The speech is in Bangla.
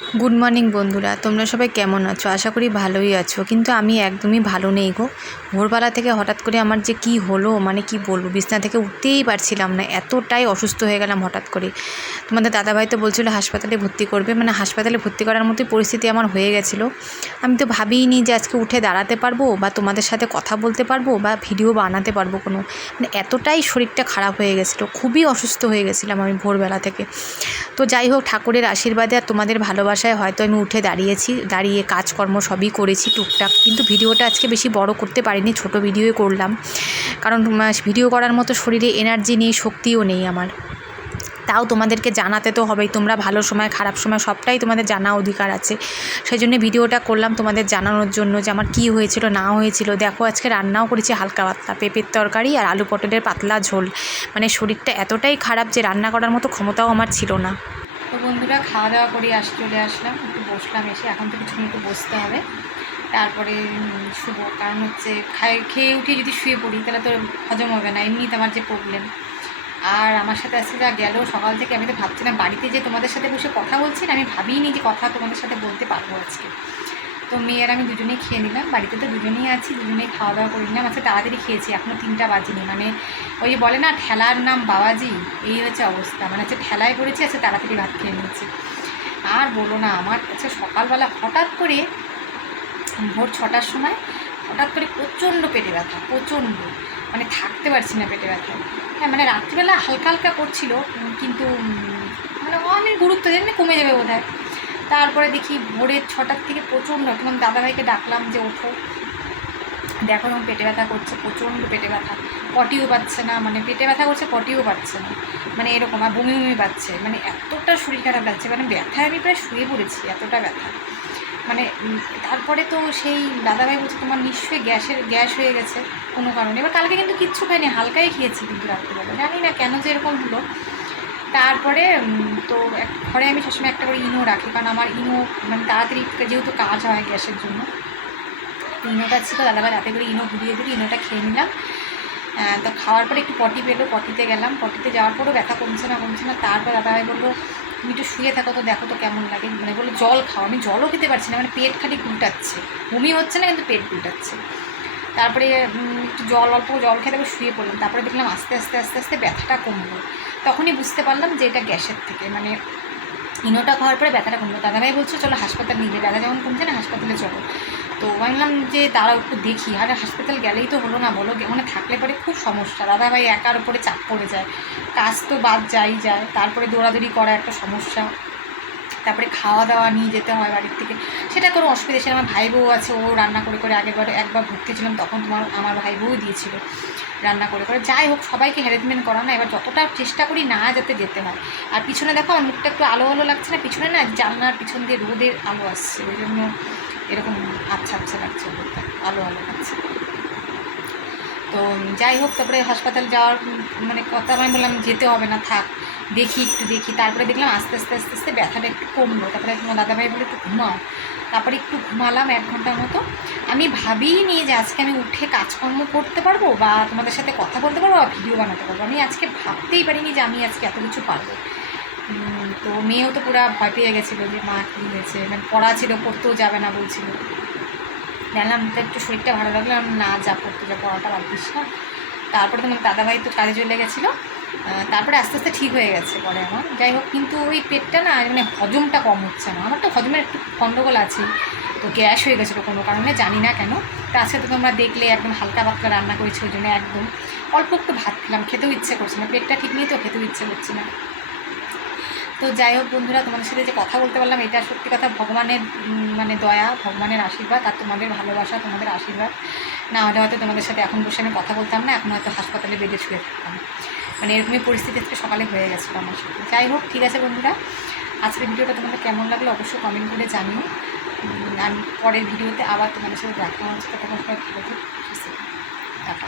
গুড মর্নিং বন্ধুরা, তোমরা সবাই কেমন আছো? আশা করি ভালোই আছো। কিন্তু আমি একদমই ভালো নেই গো। ভোরবেলা থেকে হঠাৎ করে আমার যে কি হলো, মানে কি বলবো, বিছানা থেকে উঠতেই পারছিলাম না, এতটাই অসুস্থ হয়ে গেলাম হঠাৎ করে। তোমাদের দাদাভাই তো বলছিল হাসপাতালে ভর্তি করবে, মানে হাসপাতালে ভর্তি করার মতোই পরিস্থিতি আমার হয়ে গেছিলো। আমি তো ভাবিইনি যে আজকে উঠে দাঁড়াতে পারবো, বা তোমাদের সাথে কথা বলতে পারবো, বা ভিডিও বানাতে পারবো কোনো, মানে এতটাই শরীরটা খারাপ হয়ে গেছিলো, খুবই অসুস্থ হয়ে গেছিলাম আমি ভোরবেলা থেকে। তো যাই হোক, ঠাকুরের আশীর্বাদে আর তোমাদের ভালোবাসায় হয়তো আমি উঠে দাঁড়িয়ে কাজকর্ম সবই করেছি টুকটাক। কিন্তু ভিডিওটা আজকে বেশি বড় করতে পারিনি, ছোট ভিডিওই করলাম, কারণ ভিডিও করার মতো শরীরে এনার্জি নেই, শক্তিও নেই আমার। তাও তোমাদেরকে জানাতে তো হবেই, তোমরা ভালো সময় খারাপ সময় সবটাই তোমাদের জানা অধিকার আছে। সেই জন্য ভিডিওটা করলাম তোমাদের জানানোর জন্য যে আমার কী হয়েছিল না হয়েছিল। দেখো, আজকে রান্নাও করেছি হালকা পাতলা, পেঁপের তরকারি আর আলু পটলের পাতলা ঝোল। মানে শরীরটা এতটাই খারাপ যে রান্না করার মতো ক্ষমতাও আমার ছিল না। তো বন্ধুরা, খাওয়া দাওয়া করে চলে আসলাম, একটু বসলাম, এসে এখন তো কিছুক্ষণ একটু বসতে হবে, তারপরে শুবো। কারণ হচ্ছে খেয়ে উঠে যদি শুয়ে পড়ি তাহলে তো হজম হবে না, এমনিতে আমার যে প্রবলেম। আর আমার সাথে আজকে যা গেল সকাল থেকে, আমি তো ভাবছিলাম বাড়িতে যে তোমাদের সাথে বসে কথা বলছি না, আমি ভাবিনি যে কথা তোমাদের সাথে বলতে পারবো আজকে। তো মেয়ের আমি দুজনেই খেয়ে নিলাম, বাড়িতে তো দুজনেই আছি, দুজনেই খাওয়া দাওয়া করে নিলাম। আজকে তাড়াতাড়ি খেয়েছি, এখনও 3টা বাজিনি। মানে ওই যে বলে না, ঠেলার নাম বাবাজি, এই হচ্ছে অবস্থা। মানে হচ্ছে ঠেলায় পড়েছি, আজকে তাড়াতাড়ি ভাত খেয়ে নিয়েছি। আর বলো না, আমার কাছে সকালবেলা হঠাৎ করে ভোর 6টার সময় হঠাৎ করে প্রচণ্ড পেটে ব্যথা, প্রচণ্ড, মানে থাকতে পারছি না পেটে ব্যথায়। হ্যাঁ, মানে রাত্রিবেলা হালকা হালকা করছিল, কিন্তু মানে অনেক গুরুত্ব দেন, কমে যাবে বোধ হয়। তারপরে দেখি ভোরের 6টার থেকে প্রচণ্ড, তোমার দাদাভাইকে ডাকলাম যে ওঠো, দেখো এবং পেটে ব্যথা করছে, প্রচণ্ড পেটে ব্যথা, পটিও পাচ্ছে না, মানে পেটে ব্যথা করছে পটিও পাচ্ছে না, মানে এরকম। আর বমি বমি পাচ্ছে, মানে এতটা শরীর খারাপ লাগছে, মানে ব্যথায় আমি প্রায় শুয়ে পড়েছি, এতটা ব্যথা। মানে তারপরে তো সেই দাদাভাই বলছে তোমার নিশ্চয়ই গ্যাস হয়ে গেছে কোনো কারণে। এবার কালকে কিন্তু কিচ্ছু খাইনি, হালকাই খেয়েছি, কিন্তু রাত্রিবেলা জানি না কেন যে এরকম হলো। তারপরে তো ঘরে আমি সবসময় একটা করে ইনো রাখি, কারণ আমার ইনো মানে তাড়াতাড়ি যেহেতু কাজ হয় গ্যাসের জন্য। ইনোটা ছিল, দাদাভাই রাতে করে ইনো ঘুরিয়ে দিল, ইনোটা খেয়ে নিলাম। তো খাওয়ার পরে একটু পটি পেলো, পটিতে গেলাম, পটিতে যাওয়ার পরেও ব্যথা কমছে না। তারপর দাদাভাই বললো তুমি একটু শুয়ে থাকো তো, দেখো তো কেমন লাগে। মানে বললো জল খাও, আমি জলও খেতে পারছি না, মানে পেট খালি গুলটাচ্ছে, বমি হচ্ছে না কিন্তু পেট গুলটাচ্ছে। তারপরে একটু অল্প জল খেতে শুয়ে পড়লাম। তারপরে দেখলাম আস্তে আস্তে ব্যথাটা কমলো। তখনই বুঝতে পারলাম যে এটা গ্যাসের থেকে, মানে ইনোটা খাওয়ার পরে ব্যথাটা কমলো। দাদাভাই বলছে চলো হাসপাতাল নিয়ে, ব্যথা যেমন কমছে না, হাসপাতালে চলো। তো ভাবলাম যে তারা একটু দেখি, আর হাসপাতাল গেলেই তো হলো না বলো, ওখানে থাকলে পরে খুব সমস্যা, দাদাভাই একার উপরে চাপ পড়ে যায়, কাজ তো বাদ যায়, তারপরে দৌড়াদৌড়ি করা একটা সমস্যা, তারপরে খাওয়া দাওয়া নিয়ে যেতে হয় বাড়ির থেকে, সেটা কোনো অসুবিধা ছিল। আমার ভাই বউ আছে, ও রান্না করে একবার ভর্তি ছিলাম তখন আমার ভাই বউ দিয়েছিল রান্না করে। যাই হোক, সবাইকে হ্যারেসমেন্ট করা না, এবার যতটা চেষ্টা করি না যাতে যেতে হয়। আর পিছনে দেখো আমার মুখটা একটু আলো লাগছে না, পিছনে না জানলার পিছন দিয়ে রোদের আলো আসছে, ওই জন্য এরকম আবছা লাগছে, আলো লাগছে। তো যাই হোক, তারপরে হাসপাতাল যাওয়ার মানে কথা, আমি বললাম যেতে হবে না, থাক দেখি। তারপরে দেখলাম আস্তে আস্তে ব্যথাটা একটু কমলো। তারপরে তোমার দাদাভাই বলে একটু ঘুমাও, তারপরে একটু ঘুমালাম 1 ঘন্টার মতো। আমি ভাবিনি যে আজকে আমি উঠে কাজকর্ম করতে পারবো, বা তোমাদের সাথে কথা বলতে পারবো, বা ভিডিও বানাতে পারবো। আমি আজকে ভাবতেই পারিনি যে আমি আজকে এত কিছু পারবো। তো মেয়েও তো পুরো ভয় পেয়ে গেছিলো যে মা কী হয়েছে, মানে পড়া ছিল, পড়তেও যাবে না বলছিল। জানলাম তো একটু শরীরটা ভালো লাগলো, না যা পড়তে যা, পড়াটা বাদ দিস না। তারপরে তোমার দাদাভাই তো কাজে চলে গেছিলো, তারপরে আস্তে আস্তে ঠিক হয়ে গেছে পরে আমার। যাই হোক, কিন্তু ওই পেটটা না, মানে হজমটা কম হচ্ছে না, আমার তো হজমের একটু গণ্ডগোল আছে। তো গ্যাস হয়ে গেছিলো কোনো কারণে, জানি না কেন। তো আজকে তো তোমরা দেখলে একদম হালকা পাতলা রান্না করেছি, ওই জন্য একদম অল্প একটু ভাত খেলাম, খেতেও ইচ্ছে করছে না, পেটটা ঠিক নেই তো খেতেও ইচ্ছে করছে না। তো যাই হোক বন্ধুরা, তোমাদের সাথে যে কথা বলতে পারলাম, এটা সত্যি কথা ভগবানের মানে দয়া, ভগবানের আশীর্বাদ, আর তোমাদের ভালোবাসা, তোমাদের আশীর্বাদ না হলে হয়তো তোমাদের সাথে এখন বসে আমি কথা বলতাম না, এখন হয়তো হাসপাতালে বেডে শুয়ে থাকতাম। মানে এরকমই পরিস্থিতি আজকে সকালে হয়ে গেছিলো আমার সাথে। যাই হোক, ঠিক আছে বন্ধুরা, আজকের ভিডিওটা তোমাদের কেমন লাগলো অবশ্যই কমেন্ট করে জানিও। আমি পরের ভিডিওতে আবার তোমাদের সাথে দেখা হচ্ছে, ততক্ষণ সবাই ভালো থাকো, সুস্থ থাকো, টাটা।